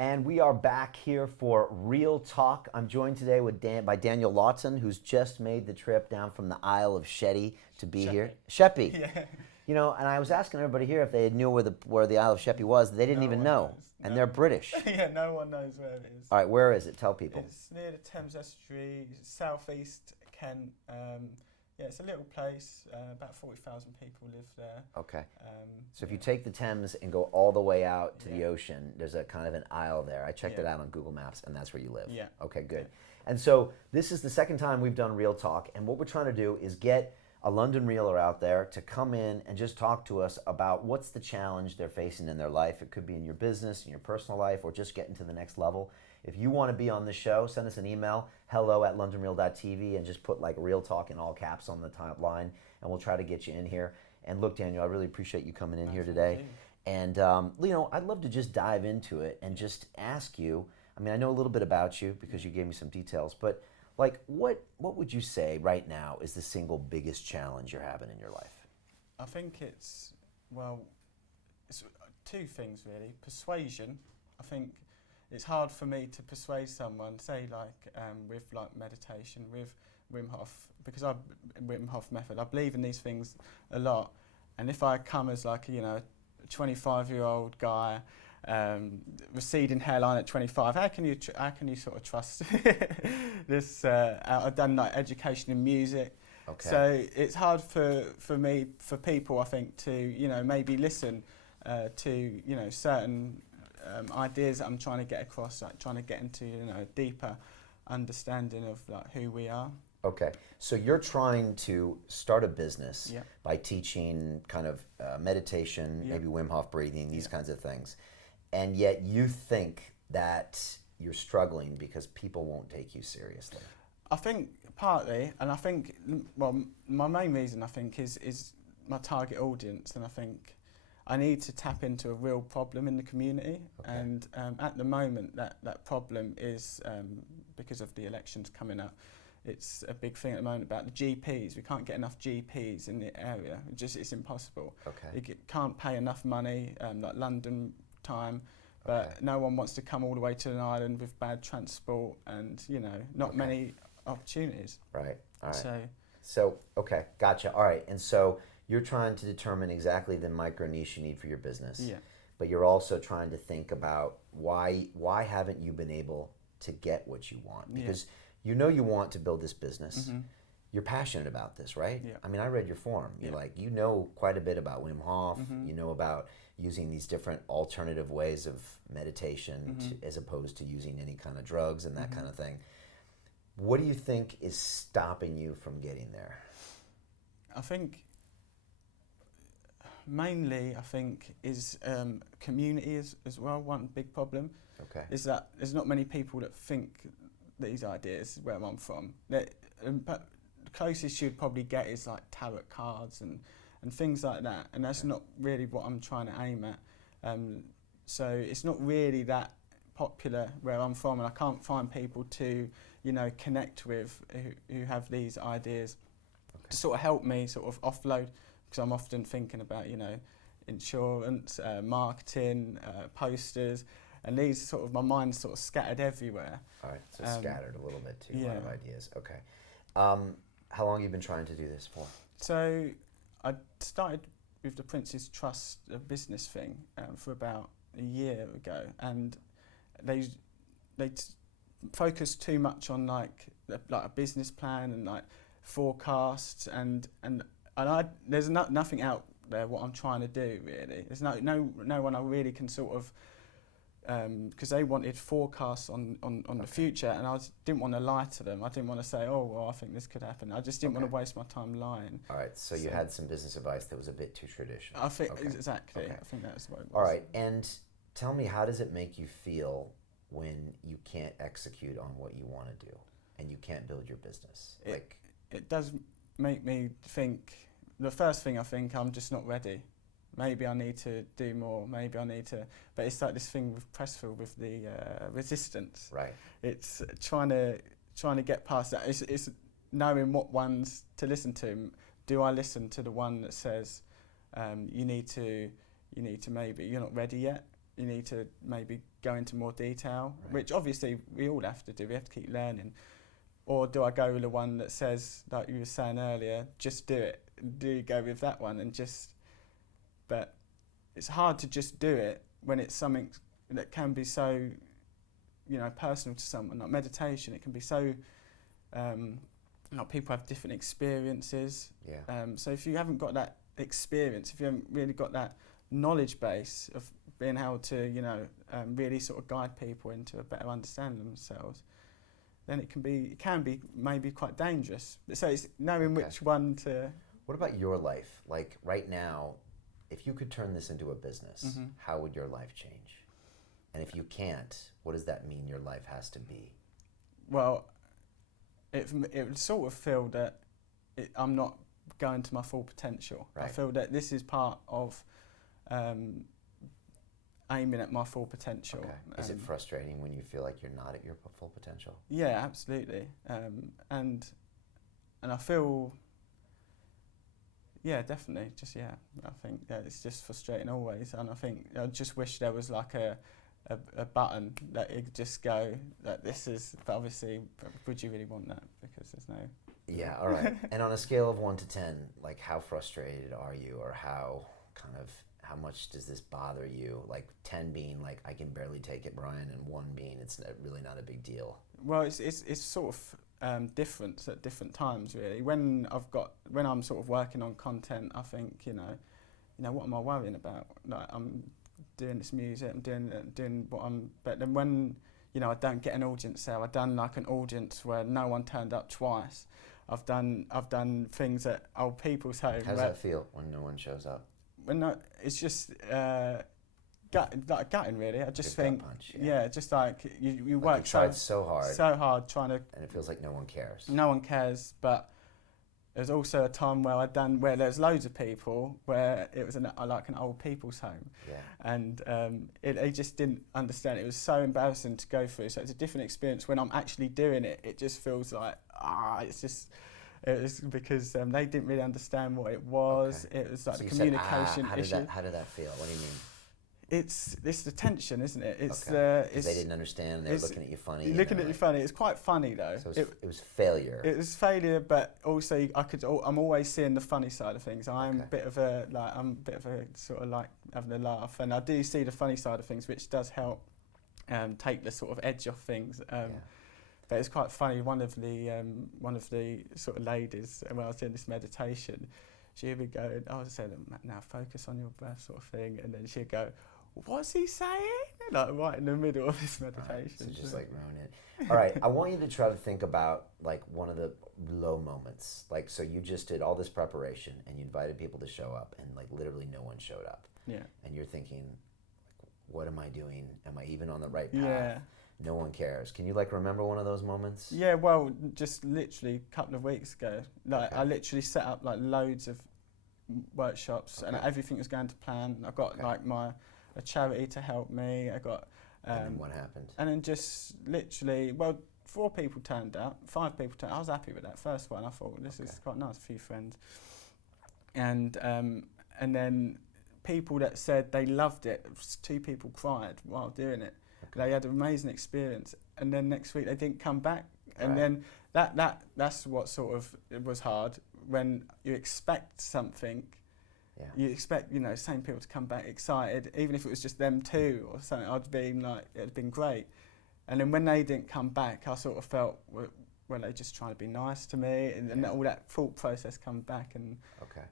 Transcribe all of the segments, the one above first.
And we are back here for Real Talk. I'm joined today by Daniel Lawton, who's just made the trip down from the Isle of Sheppey to be here. Sheppey. Yeah. You know, and I was asking everybody here if they knew where the Isle of Sheppey was. They didn't even know. And they're British. Yeah, no one knows where it is. All right, where is it? Tell people. It's near the Thames Estuary, southeast Kent. Yeah, it's a little place. About 40,000 people live there. Okay. So if you take the Thames and go all the way out to the ocean, there's a kind of an isle there. I checked it out on Google Maps, and that's where you live. Yeah. Okay, good. Yeah. And so this is the second time we've done Real Talk, and what we're trying to do is get a London reeler out there to come in and just talk to us about what's the challenge they're facing in their life. It could be in your business, in your personal life, or just getting to the next level. If you want to be on the show, send us an email, hello@londonreal.tv, and just put like Real Talk in all caps on the top line, and we'll try to get you in here. And look, Daniel, I really appreciate you coming in here today. And, you know, I'd love to just dive into it and just ask you, I mean, I know a little bit about you because you gave me some details, but like, what would you say right now is the single biggest challenge you're having in your life? I think it's two things really. Persuasion. I think it's hard for me to persuade someone, say like with like meditation, with Wim Hof, because Wim Hof method. I believe in these things a lot, and if I come as like a 25-year-old guy, receding hairline at 25. How can you sort of trust this? I've done like education in music, so it's hard for people, I think, to maybe listen to certain ideas that I'm trying to get across, like trying to get into a deeper understanding of like who we are. Okay, so you're trying to start a business by teaching kind of meditation, maybe Wim Hof breathing, these kinds of things. And yet you think that you're struggling because people won't take you seriously. I think partly, and I think, well, my main reason I think is my target audience, and I think I need to tap into a real problem in the community. And at the moment that problem is because of the elections coming up. It's a big thing at the moment about the GPs. We can't get enough GPs in the area. It's impossible. You can't pay enough money, like London time, but no one wants to come all the way to an island with bad transport and not many opportunities. Right. All right. So gotcha. All right. And so you're trying to determine exactly the micro niche you need for your business. Yeah. But you're also trying to think about why haven't you been able to get what you want? Because you want to build this business. Mm-hmm. You're passionate about this, right? Yeah. I mean, I read your form. You're like, you know quite a bit about Wim Hof. Mm-hmm. You know about using these different alternative ways of meditation as opposed to using any kind of drugs and that kind of thing. What do you think is stopping you from getting there? I think mainly, is community as well. One big problem is that there's not many people that think these ideas where I'm from. But the closest you'd probably get is like tarot cards and things like that, and that's not really what I'm trying to aim at. So it's not really that popular where I'm from, and I can't find people to connect with who have these ideas to sort of help me sort of offload, because I'm often thinking about insurance, marketing, posters, and these sort of, my mind's sort of scattered everywhere. All right, so scattered a little bit too, a lot of ideas. Okay. How long have you been trying to do this for? So I started with the Prince's Trust business thing for about a year ago, and they focus too much on like a business plan and like forecasts, and there's nothing out there what I'm trying to do really. There's no one I really can sort of, because they wanted forecasts on the future, and I didn't want to lie to them. I didn't want to say, oh, well, I think this could happen. I just didn't want to waste my time lying. All right, so you had some business advice that was a bit too traditional. I think, exactly. I think that's what it was. All right, and tell me, how does it make you feel when you can't execute on what you want to do and you can't build your business? It does make me think, the first thing I think, I'm just not ready. Maybe I need to do more, maybe I need to, but it's like this thing with Pressfield with the resistance. Right. It's trying to get past that. It's knowing what ones to listen to. Do I listen to the one that says you need to maybe, you're not ready yet, you need to maybe go into more detail, Right. which obviously we all have to do. We have to keep learning. Or do I go with the one that says, like you were saying earlier, just do it? Do you go with that one and just? But it's hard to just do it when it's something that can be so, personal to someone. Like meditation, it can be so. People have different experiences. Yeah. So if you haven't got that experience, if you haven't really got that knowledge base of being able to, really sort of guide people into a better understanding of themselves, then it can be maybe quite dangerous. So it's knowing which one to. What about your life? Like right now, if you could turn this into a business, how would your life change? And if you can't, what does that mean your life has to be? Well, it would sort of feel that I'm not going to my full potential. Right. I feel that this is part of aiming at my full potential. Okay. Is it frustrating when you feel like you're not at your full potential? Yeah, absolutely. And I feel, yeah, definitely. I think it's just frustrating always. And I think I just wish there was like a button that it could just go that this is, but obviously, would you really want that? Because there's no. Yeah, all right. And on a scale of 1 to 10, like how frustrated are you, or how much does this bother you? Like 10 being like, I can barely take it, Brian, and 1 being it's really not a big deal. Well, it's sort of different at different times, really. When I'm sort of working on content, I think, what am I worrying about? Like I'm doing this music, I'm doing what I'm. But then when I don't get an audience there, I've done like an audience where no one turned up twice. I've done things at old people's home. How does that feel when no one shows up? It's just gutting, really. I just think, punch, just like you like work you tried so hard trying to, and it feels like no one cares. No one cares, but there's also a time where there's loads of people where it was like an old people's home, and they just didn't understand. It was so embarrassing to go through. So it's a different experience when I'm actually doing it. It just feels like it was because they didn't really understand what it was. Okay. It was like so the communication issue. How did that feel? What do you mean? It's the tension, isn't it? It's they didn't understand. They were looking at you funny. You funny. It's quite funny though. So it was failure. It was failure, but also I'm always seeing the funny side of things. I'm a bit of a sort of like having a laugh, and I do see the funny side of things, which does help take the sort of edge off things. But it's quite funny. One of the sort of ladies, when I was doing this meditation, she would go, I was saying, now focus on your breath, sort of thing, and then she'd go, what's he saying? Like right in the middle of this meditation. Right, so just like ruin it. All right, I want you to try to think about like one of the low moments. Like, so you just did all this preparation and you invited people to show up, and like literally no one showed up. Yeah. And you're thinking, what am I doing? Am I even on the right path? Yeah. No one cares. Can you like remember one of those moments? Yeah, well, just literally a couple of weeks ago, like I literally set up like loads of workshops and everything was going to plan. I got like a charity to help me. I got. And then what happened? And then just literally, 4 people turned out, 5 people turned out. I was happy with that first one. I thought this is quite nice, a few friends. And then people that said they loved it. 2 people cried while doing it. They had an amazing experience, and then next week they didn't come back, and then that's what sort of it was hard when you expect something. Yeah. You expect same people to come back excited, even if it was just them 2 or something. I'd been like it'd been great, and then when they didn't come back, I sort of felt they just trying to be nice to me, and then all that thought process come back, and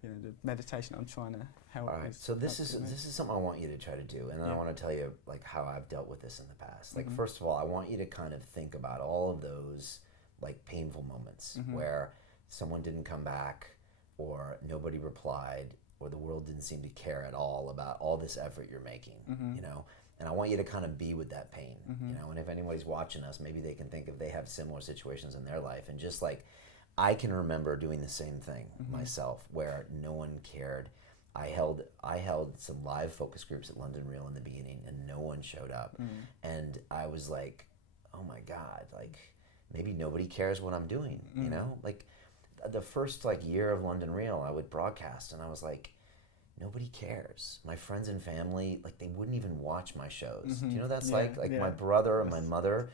the meditation I'm trying to help. All right, so this is something I want you to try to do, and then I want to tell you like how I've dealt with this in the past. Like first of all, I want you to kind of think about all of those like painful moments where someone didn't come back, or nobody replied, or the world didn't seem to care at all about all this effort you're making, And I want you to kind of be with that pain, and if anybody's watching us, maybe they can think if they have similar situations in their life. And just like, I can remember doing the same thing myself, where no one cared. I held some live focus groups at London Real in the beginning, and no one showed up. And I was like, oh my God, like maybe nobody cares what I'm doing, Like the first like year of London Real, I would broadcast, and I was like, nobody cares. My friends and family, like, they wouldn't even watch my shows. Mm-hmm. Do you know what that's Yeah, like? Like yeah. my brother and my mother,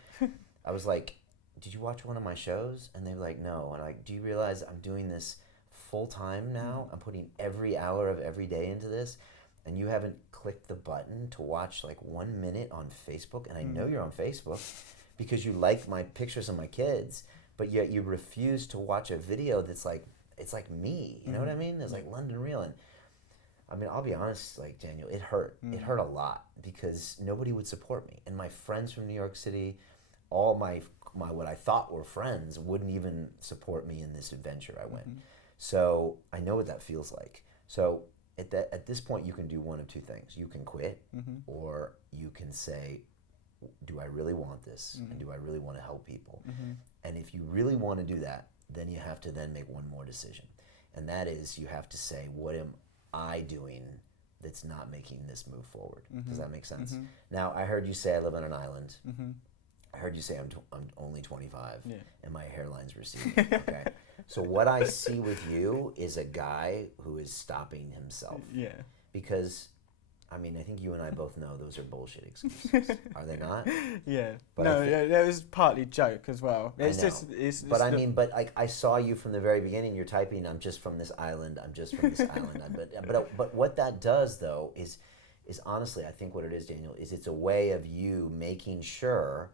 I was like, did you watch one of my shows? And they were like, no. And I'm like, do you realize I'm doing this full time now? I'm putting every hour of every day into this, and you haven't clicked the button to watch like 1 minute on Facebook. And I know you're on Facebook because you like my pictures of my kids, but yet you refuse to watch a video that's like, it's like me. You know what I mean? It's like London Real. And I mean, I'll be honest, like, Daniel, it hurt. It hurt a lot because nobody would support me. And my friends from New York City, all my what I thought were friends, wouldn't even support me in this adventure I went. So I know what that feels like. So at this point, you can do one of two things. You can quit, or you can say, do I really want this? And do I really want to help people? And if you really want to do that, then you have to then make one more decision. And that is, you have to say, what am I doing that's not making this move forward? Does that make sense? Now, I heard you say I live on an island. I heard you say I'm only 25 and my hairline's receding. Okay. So what I see with you is a guy who is stopping himself. Yeah. Because, I mean, I think you and I both know those are bullshit excuses. Are they not? Yeah. But no, it was partly joke as well. It's just, but I mean, but I saw you from the very beginning. You're typing, "I'm just from this island. I'm just from this island." But what that does though is honestly, I think what it is, Daniel, is it's a way of you making sure,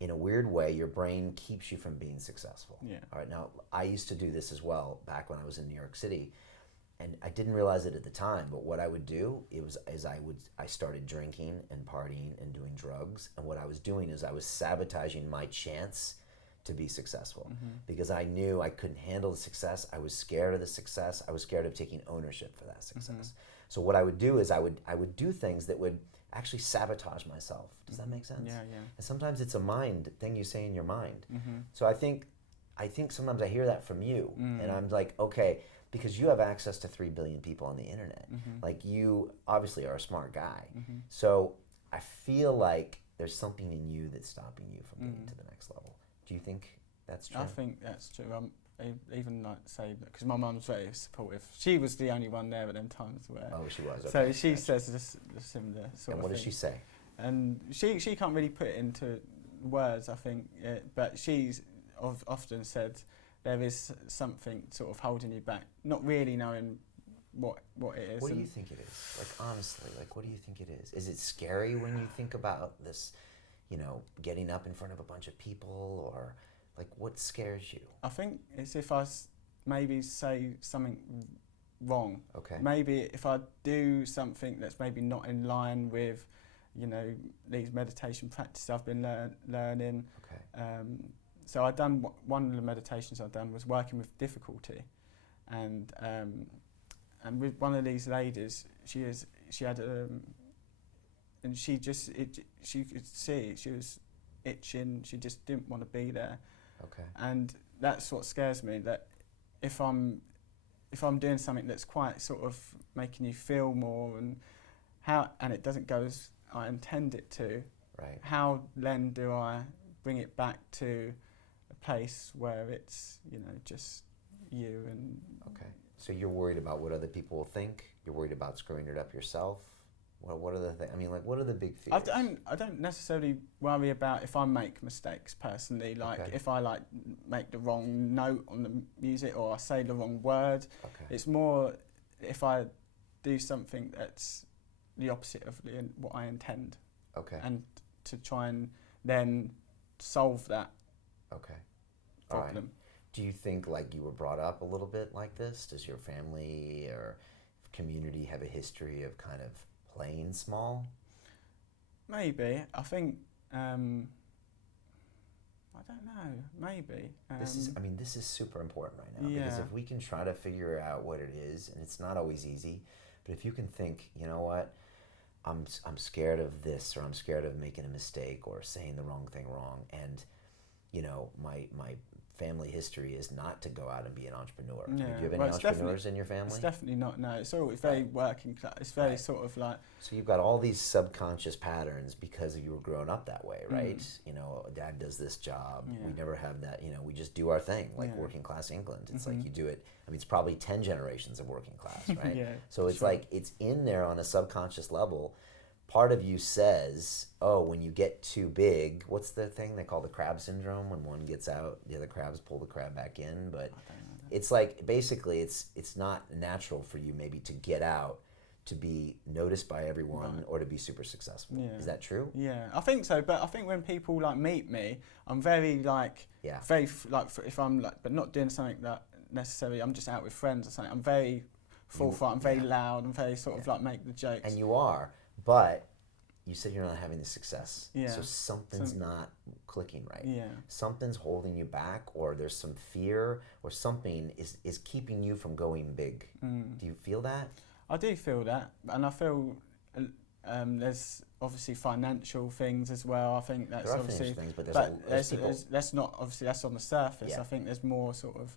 in a weird way, your brain keeps you from being successful. Yeah. All right. Now, I used to do this as well back when I was in New York City, and I didn't realize it at the time. But what I would do I started drinking and partying and doing drugs, and what I was doing is I was sabotaging my chance to be successful because I knew I couldn't handle the success. I was scared of the success. I was scared of taking ownership for that success. So what I would do is I would do things that would actually sabotage myself. Does that make sense? Yeah. And sometimes it's a mind thing you say in your mind. So I think sometimes I hear that from you, and I'm like, okay, because you have access to 3 billion people on the internet. Like, you obviously are a smart guy. So I feel like there's something in you that's stopping you from getting to the next level. Do you think that's true? I think that's true. Even like say, because my mum's very supportive. She was the only one there at them times where. Oh, she was. Okay. So she says the similar sort of thing. And what does she say? And she can't really put it into words, I think, but she's often said there is something sort of holding you back, not really knowing what it is. What do you think it is? Like, honestly, like, what do you think it is? Is it scary when you think about this, getting up in front of a bunch of people, or like, what scares you? I think it's if I maybe say something wrong. Okay. Maybe if I do something that's maybe not in line with, these meditation practices I've been learning. Okay. So I done one of the meditations I've done was working with difficulty, and with one of these ladies, she had and she could see she was itching. She just didn't want to be there. Okay. And that's what scares me, that if I'm doing something that's quite sort of making you feel more and it doesn't go as I intend it to, right? How then do I bring it back to a place where it's, just you and... Okay. So you're worried about what other people will think? You're worried about screwing it up yourself? What are the things? I mean, like, what are the big fears? I don't necessarily worry about if I make mistakes personally. Like, if I make the wrong note on the music or I say the wrong word. Okay. It's more if I do something that's the opposite of what I intend. Okay. And to try and then solve that. Okay. Problem. All right. Do you think like you were brought up a little bit like this? Does your family or community have a history of kind of playing small? Maybe. I think, I don't know, maybe. This is super important right now, because if we can try to figure out what it is, and it's not always easy, but if you can think, you know what, I'm scared of this, or I'm scared of making a mistake or saying the wrong thing wrong, and my family history is not to go out and be an entrepreneur. Yeah. Do you have any entrepreneurs in your family? It's definitely not. No, it's all very working class. It's very sort of like. So you've got all these subconscious patterns because you were grown up that way, right? You know, dad does this job. Yeah. We never have that. You know, we just do our thing, like working class England. It's like you do it. I mean, it's probably 10 generations of working class, right? Yeah, so it's like it's in there on a subconscious level. Part of you says, oh, when you get too big, what's the thing they call the crab syndrome? When one gets out, the other crabs pull the crab back in. But it's like, basically, it's not natural for you maybe to get out, to be noticed by everyone, or to be super successful. Yeah. Is that true? Yeah, I think so. But I think when people like meet me, I'm very like, if I'm like, but not doing something that necessarily, I'm just out with friends or something. I'm very forthright. I'm very loud. I'm very sort of like make the jokes. And you are. But you said you're not having the success. Yeah. So something's not clicking right. Yeah. Something's holding you back, or there's some fear, or something is keeping you from going big. Do you feel that? I do feel that. And I feel there's obviously financial things as well. I think that's there are obviously things, but that's not obviously, that's on the surface. Yeah. I think there's more sort of.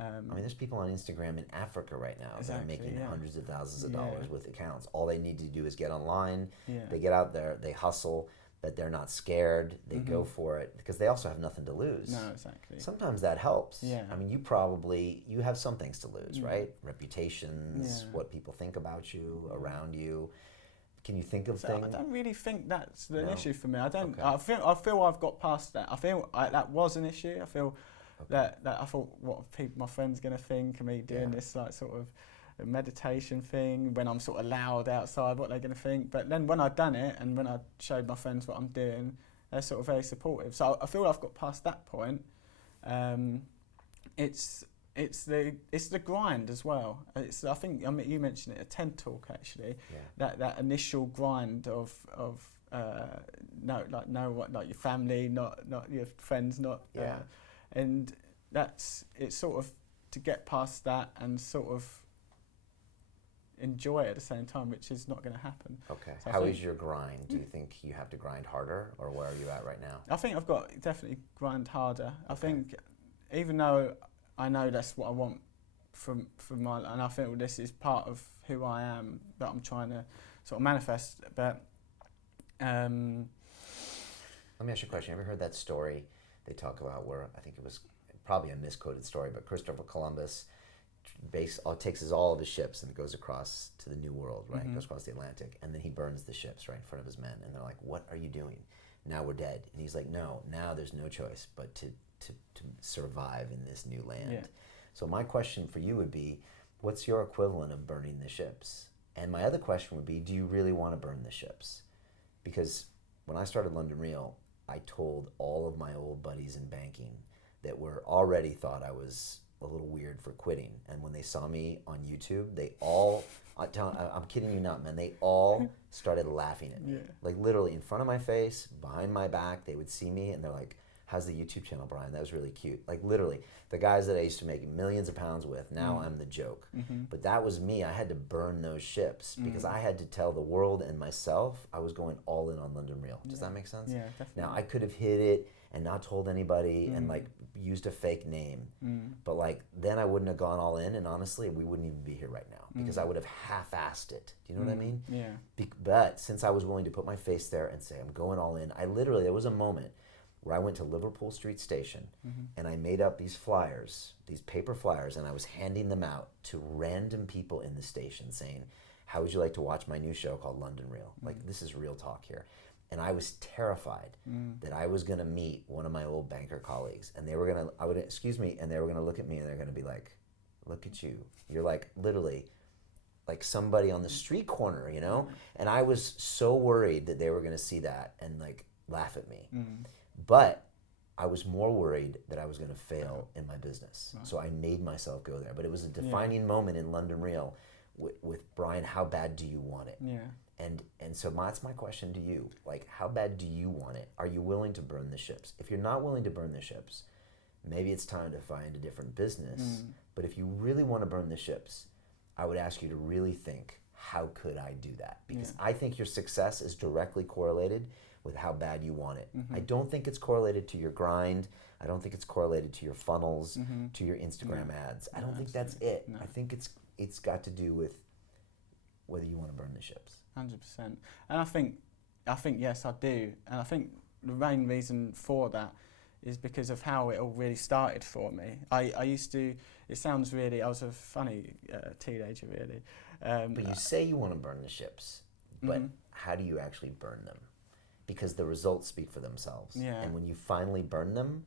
I mean, there's people on Instagram in Africa right now that are making hundreds of thousands of dollars with accounts. All they need to do is get online. Yeah. They get out there, they hustle, but they're not scared. They go for it because they also have nothing to lose. No, exactly. Sometimes that helps. Yeah. I mean, you have some things to lose, right? Reputations, what people think about you, around you. Can you think of things? I don't really think that's an issue for me. I don't. Okay. I feel I've got past that. I feel that was an issue. I feel. That I thought, what are my friends going to think of me doing this like sort of meditation thing when I'm sort of loud outside, what they're going to think. But then when I'd done it and when I showed my friends what I'm doing, they're sort of very supportive. So I feel I've got past that point. It's the grind as well. I think you mentioned it, a TED talk actually. Yeah. That initial grind of like your family, not your friends, and it's sort of to get past that and sort of enjoy it at the same time, which is not going to happen. Okay. So how is your grind? Do you think you have to grind harder, or where are you at right now? I think I've got definitely grind harder. I think even though I know that's what I want from my, and I feel this is part of who I am that I'm trying to sort of manifest. But let me ask you a question. Have you ever heard that story they talk about where, I think it was probably a misquoted story, but Christopher Columbus takes all of his ships and goes across to the New World, right? Goes across the Atlantic, and then he burns the ships right in front of his men, and they're like, "What are you doing? Now we're dead." And he's like, "No, now there's no choice but to survive in this new land." Yeah. So my question for you would be, what's your equivalent of burning the ships? And my other question would be, do you really want to burn the ships? Because when I started London Real, I told all of my old buddies in banking that were already thought I was a little weird for quitting. And when they saw me on YouTube, they all, I'm kidding you not, man, they all started laughing at me. Yeah. Like literally in front of my face, behind my back, they would see me and they're like, "How's the YouTube channel, Brian? That was really cute." Like literally, the guys that I used to make millions of pounds with, now I'm the joke. But that was me. I had to burn those ships because I had to tell the world and myself I was going all in on London Real. Does that make sense? Yeah, definitely. Now I could have hid it and not told anybody and like used a fake name. But like then I wouldn't have gone all in, and honestly we wouldn't even be here right now because I would have half-assed it. Do you know what I mean? Yeah. But since I was willing to put my face there and say I'm going all in, there was a moment where I went to Liverpool Street Station and I made up these flyers, these paper flyers, and I was handing them out to random people in the station saying, "How would you like to watch my new show called London Real? Like, this is real talk here." And I was terrified that I was going to meet one of my old banker colleagues, and they were going to, and they were going to look at me and they're going to be like, "Look at you. You're like literally like somebody on the street corner, you know?" And I was so worried that they were going to see that and like laugh at me. But I was more worried that I was going to fail in my business. So I made myself go there. But it was a defining moment in London Real with Brian, how bad do you want it? Yeah. And so that's my question to you. Like, how bad do you want it? Are you willing to burn the ships? If you're not willing to burn the ships, maybe it's time to find a different business. But if you really want to burn the ships, I would ask you to really think, how could I do that? Because I think your success is directly correlated with how bad you want it. I don't think it's correlated to your grind. I don't think it's correlated to your funnels, to your Instagram ads. I don't think that's it. No. I think it's got to do with whether you want to burn the ships. 100%. And I think yes, I do. And I think the main reason for that is because of how it all really started for me. I used to, it sounds really, I was a funny teenager really. But you say you want to burn the ships, but how do you actually burn them? Because the results speak for themselves. Yeah. And when you finally burn them,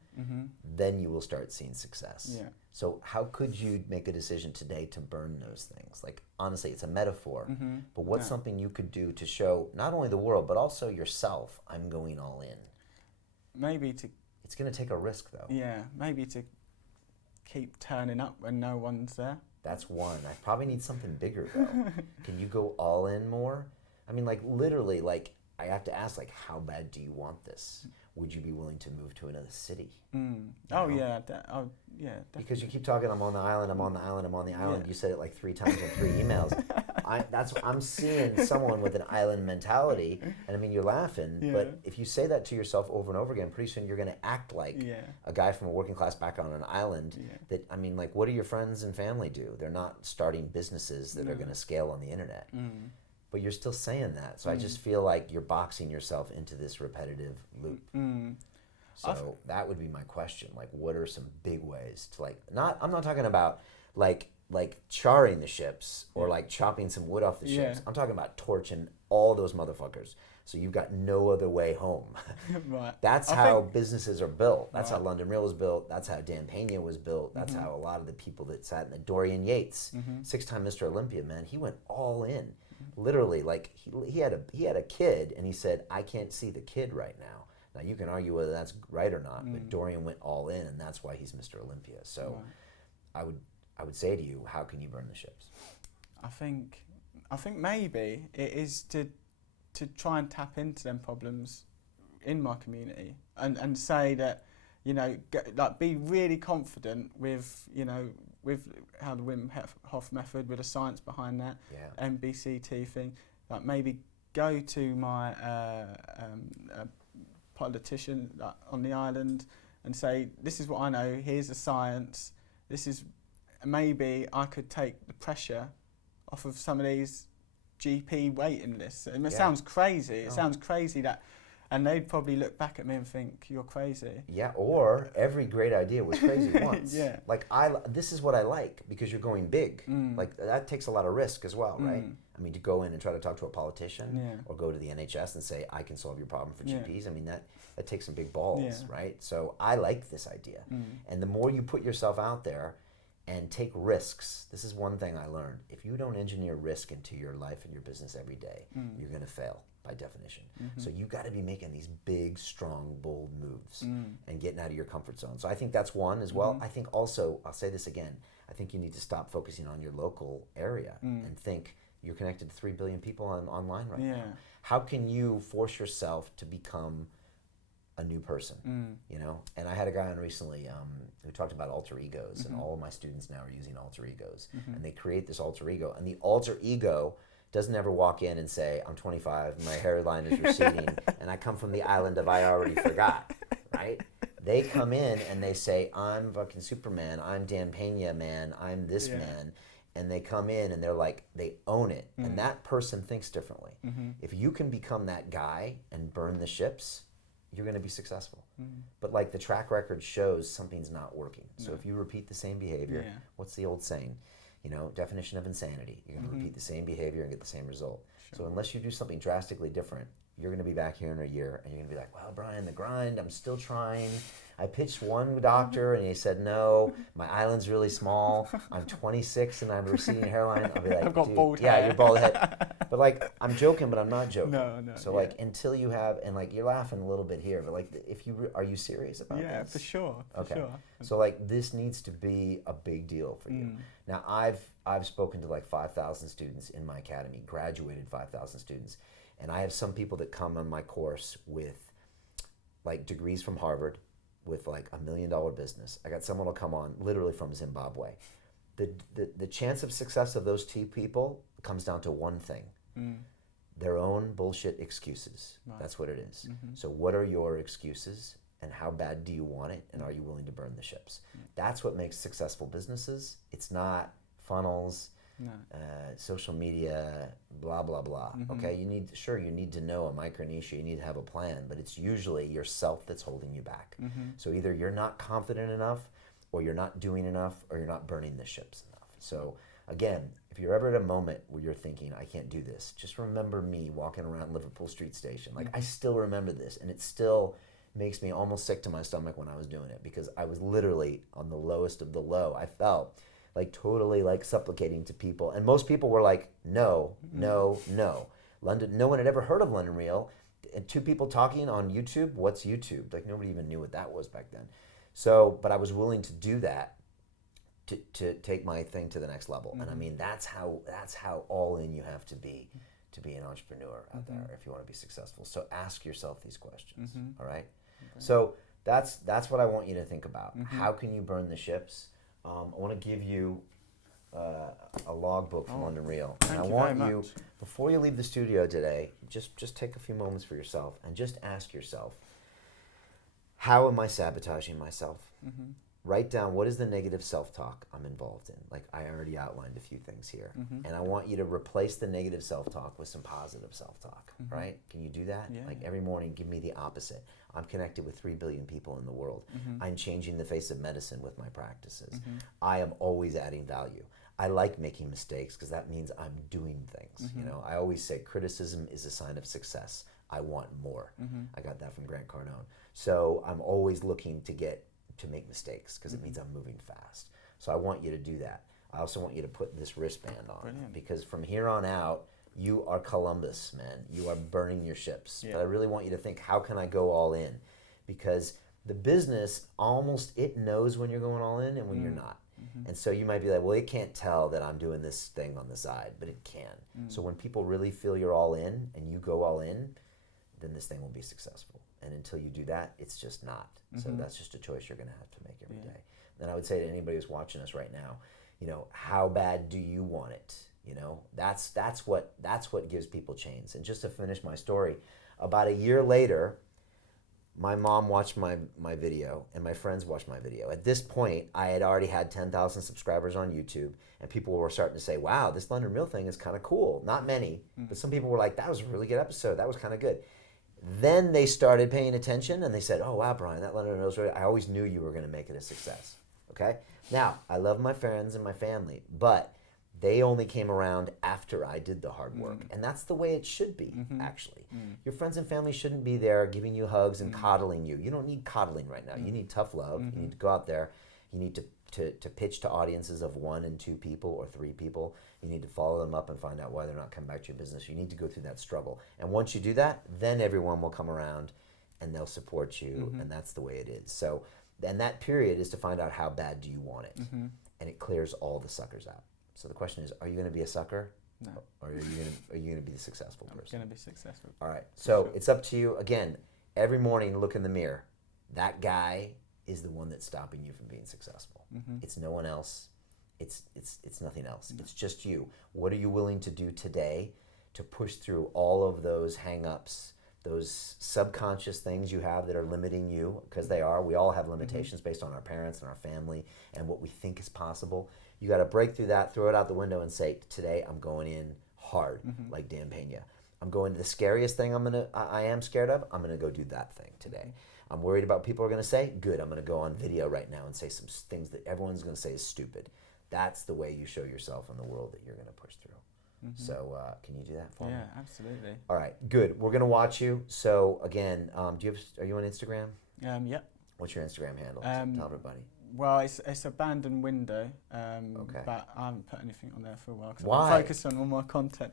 then you will start seeing success. Yeah. So how could you make a decision today to burn those things? Like, honestly, it's a metaphor, but what's something you could do to show not only the world, but also yourself, I'm going all in? Maybe to... It's going to take a risk, though. Yeah, maybe to keep turning up when no one's there. That's one. I probably need something bigger, though. Can you go all in more? I mean, like, literally, like, I have to ask, like, how bad do you want this? Would you be willing to move to another city? Oh, yeah. Definitely. Because you keep talking, I'm on the island, I'm on the island, I'm on the island. Yeah. You said it like 3 times in 3 emails. I'm seeing someone with an island mentality, and I mean, you're laughing, but if you say that to yourself over and over again, pretty soon you're going to act like a guy from a working class background on an island. That, I mean, like, what do your friends and family do? They're not starting businesses that are going to scale on the internet. But you're still saying that. So I just feel like you're boxing yourself into this repetitive loop. So that would be my question. Like, what are some big ways to, like, I'm not talking about like charring the ships or like chopping some wood off the ships. I'm talking about torching all those motherfuckers. So you've got no other way home. Right. That's how businesses are built. That's how London Real was built. That's how Dan Pena was built. That's how a lot of the people that sat in the Dorian Yates, 6-time Mr. Olympia, man, he went all in. Literally, like, he had a kid, and he said, I can't see the kid right now. Now, you can argue whether that's right or not, but Dorian went all in, and that's why he's Mr. Olympia. So I would say to you, how can you burn the ships? I think maybe it is to try and tap into them problems in my community and say that, you know, like, be really confident with, you know, with how the Wim Hof method, with the science behind that, MBCT thing, like, maybe go to my politician on the island and say, this is what I know, here's the science, this is, maybe I could take the pressure off of some of these GP waiting lists. And it sounds crazy, it sounds crazy that, and they'd probably look back at me and think, you're crazy. Yeah, or every great idea was crazy once. Like, this is what I like, because you're going big. Like, that takes a lot of risk as well, right? I mean, to go in and try to talk to a politician or go to the NHS and say, I can solve your problem for GPs. I mean, that takes some big balls, right? So I like this idea. And the more you put yourself out there and take risks, this is one thing I learned. If you don't engineer risk into your life and your business every day, you're going to fail by definition. So you got to be making these big, strong, bold moves and getting out of your comfort zone. So I think that's one as well. I think also, I'll say this again, I think you need to stop focusing on your local area and think you're connected to 3 billion people online right now. How can you force yourself to become a new person, you know? And I had a guy on recently who talked about alter egos, and all of my students now are using alter egos, and they create this alter ego, and the alter ego doesn't ever walk in and say, I'm 25, my hairline is receding, and I come from the island of I already forgot, right? They come in and they say, I'm fucking Superman, I'm Dan Pena, man, I'm this man. And they come in and they're like, they own it. And that person thinks differently. If you can become that guy and burn the ships, you're going to be successful. But, like, the track record shows something's not working. So if you repeat the same behavior, what's the old saying? You know, definition of insanity. You're going to repeat the same behavior and get the same result. So unless you do something drastically different, you're going to be back here in a year and you're going to be like, well, Brian, the grind, I'm still trying. I pitched one doctor and he said, no, my island's really small. I'm 26 and I'm a receding hairline. I'll be like, I've got bald hair. Yeah, you're bald head. But, like, I'm joking, but I'm not joking. No. So, like, until you have, and, like, you're laughing a little bit here, but, like, if you, are you serious about this? Yeah, for sure. For sure. So, like, this needs to be a big deal for you. Now, I've spoken to, like, 5,000 students in my academy, graduated 5,000 students. And I have some people that come on my course with, like, degrees from Harvard, with, like, $1 million business. I got someone who'll come on literally from Zimbabwe. The chance of success of those two people comes down to one thing. their own bullshit excuses. Right. That's what it is. Mm-hmm. So what are your excuses, and how bad do you want it, and are you willing to burn the ships? That's what makes successful businesses. It's not funnels, No. social media, blah, blah, blah. Okay, you need to know a micro niche, you need to have a plan, but it's usually yourself that's holding you back. So either you're not confident enough, or you're not doing enough, or you're not burning the ships enough. So again, if you're ever at a moment where you're thinking, I can't do this, just remember me walking around Liverpool Street Station. Like, I still remember this, and it still makes me almost sick to my stomach when I was doing it, because I was literally on the lowest of the low. I felt like totally like supplicating to people, and most people were like, no, no, no. London, no one had ever heard of London Real. And two people talking on YouTube, what's YouTube? Like, nobody even knew what that was back then. So, but I was willing to do that to take my thing to the next level. And I mean, that's how all in you have to be an entrepreneur out there if you want to be successful. So ask yourself these questions, all right? Okay. So that's what I want you to think about. How can you burn the ships? I want to give you a logbook from London Real. And I want you, before you leave the studio today, just take a few moments for yourself and just ask yourself, how am I sabotaging myself? Write down, what is the negative self-talk I'm involved in? Like, I already outlined a few things here. And I want you to replace the negative self-talk with some positive self-talk, right? Can you do that? Yeah. Like, every morning, give me the opposite. I'm connected with 3 billion people in the world. I'm changing the face of medicine with my practices. I am always adding value. I like making mistakes because that means I'm doing things. You know, I always say criticism is a sign of success. I want more. I got that from Grant Cardone. So I'm always looking to make mistakes because it means I'm moving fast. So I want you to do that. I also want you to put this wristband on. Because from here on out, you are Columbus, man. You are burning your ships. But I really want you to think, how can I go all in? Because the business it knows when you're going all in and when you're not. And so you might be like, well, it can't tell that I'm doing this thing on the side, but it can. So when people really feel you're all in and you go all in, then this thing will be successful. And until you do that, it's just not. So that's just a choice you're going to have to make every day. And I would say to anybody who's watching us right now, you know, how bad do you want it? You know, that's what gives people chains. And just to finish my story, about a year later, my mom watched my video and my friends watched my video. At this point, I had already had 10,000 subscribers on YouTube, and people were starting to say, wow, this London Real thing is kind of cool. Not many, but some people were like, that was a really good episode. That was kind of good. Then they started paying attention and they said, oh, wow, Brian, that London Real story, I always knew you were going to make it a success. Okay? Now, I love my friends and my family, but they only came around after I did the hard work. And that's the way it should be, actually. Your friends and family shouldn't be there giving you hugs and coddling you. You don't need coddling right now. You need tough love. You need to go out there. You need to pitch to audiences of 1 and 2 people or 3 people. You need to follow them up and find out why they're not coming back to your business. You need to go through that struggle. And once you do that, then everyone will come around and they'll support you, and that's the way it is. So, and that period is to find out how bad do you want it. And it clears all the suckers out. So the question is, are you going to be a sucker? No. Or are you going to be the successful person? I'm going to be successful. All right. So it's up to you. Again, every morning look in the mirror. That guy is the one that's stopping you from being successful. It's no one else. It's nothing else. It's just you. What are you willing to do today to push through all of those hang-ups, those subconscious things you have that are limiting you? Because they are. We all have limitations based on our parents and our family and what we think is possible. You got to break through that, throw it out the window and say, today I'm going in hard, like Dan Pena. I'm going to the scariest thing I am scared of, I'm going to go do that thing today. I'm worried about what people are going to say. Good, I'm going to go on video right now and say some things that everyone's going to say is stupid. That's the way you show yourself in the world that you're going to push through. So can you do that for me? Yeah, absolutely. All right, good. We're going to watch you. So again, are you on Instagram? Yep. What's your Instagram handle? Tell everybody. Well, it's abandoned window, Okay. but I haven't put anything on there for a while because Why? I'm focused on all my content.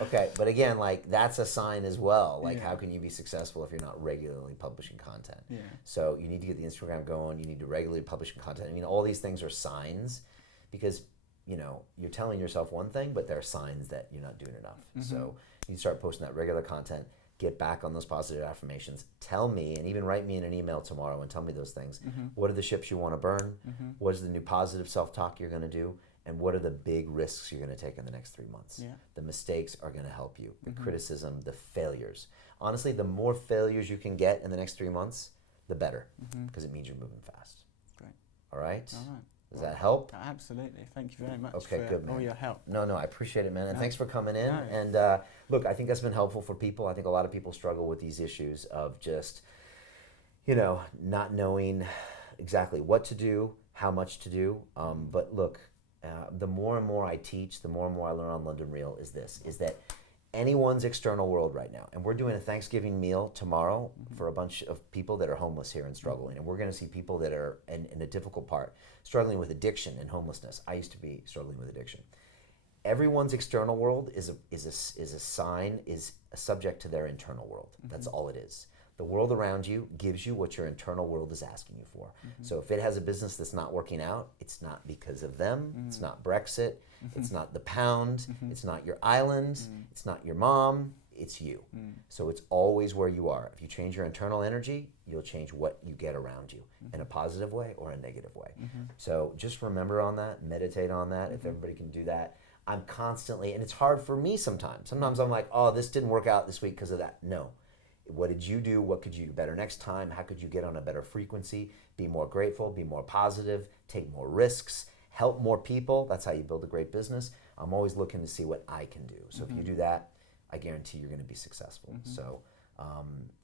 Okay, but again, like, that's a sign as well. Like, Yeah. how can you be successful if you're not regularly publishing content? Yeah. So you need to get the Instagram going. You need to regularly publish content. I mean, all these things are signs because, you know, you're telling yourself one thing, but they're signs that you're not doing enough. So you need to start posting that regular content. Get back on those positive affirmations. Tell me, and even write me in an email tomorrow and tell me those things. What are the ships you want to burn? What is the new positive self-talk you're going to do? and what are the big risks you're going to take in the next 3 months. Yeah. The mistakes are going to help you. The criticism, the failures. Honestly, the more failures you can get in the next 3 months, the better, because it means you're moving fast. Great. All right? All right. Does that help? Absolutely. Thank you very much Okay, for good, man. all your help. No, I appreciate it, man. And No. thanks for coming in. No. And look, I think that's been helpful for people. I think a lot of people struggle with these issues of just, not knowing exactly what to do, how much to do. But look, the more and more I teach, the more and more I learn on London Real is that anyone's external world right now, and we're doing a Thanksgiving meal tomorrow for a bunch of people that are homeless here and struggling, and we're going to see people that are in a difficult part, struggling with addiction and homelessness. I used to be struggling with addiction. Everyone's external world is a subject to their internal world. That's all it is. The world around you gives you what your internal world is asking you for. So if it has a business that's not working out, it's not because of them, it's not Brexit, it's not the pound, it's not your island, it's not your mom, it's you. So it's always where you are. If you change your internal energy, you'll change what you get around you in a positive way or a negative way. So just remember on that, meditate on that. If everybody can do that. I'm constantly, and it's hard for me sometimes. Sometimes I'm like, oh, this didn't work out this week because of that. No. What did you do? What could you do better next time? How could you get on a better frequency? Be more grateful, be more positive, take more risks, help more people. That's how you build a great business. I'm always looking to see what I can do. So if you do that, I guarantee you're going to be successful.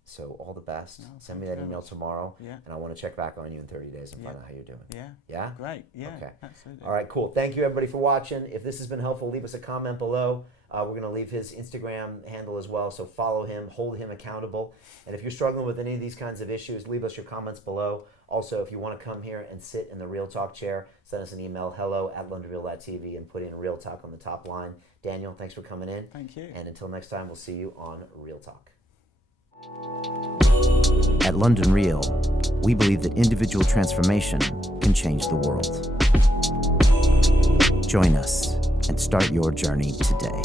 So all the best. Send me that email tomorrow, and I want to check back on you in 30 days and find out how you're doing. Yeah. Yeah? Great. Yeah. Okay. Absolutely. All right, cool. Thank you, everybody, for watching. If this has been helpful, leave us a comment below. We're going to leave his Instagram handle as well, so follow him, hold him accountable. And if you're struggling with any of these kinds of issues, leave us your comments below. Also, if you want to come here and sit in the Real Talk chair, send us an email, hello@londonreal.tv, and put in Real Talk on the top line. Daniel, thanks for coming in. Thank you. And until next time, we'll see you on Real Talk. At London Real, we believe that individual transformation can change the world. Join us and start your journey today.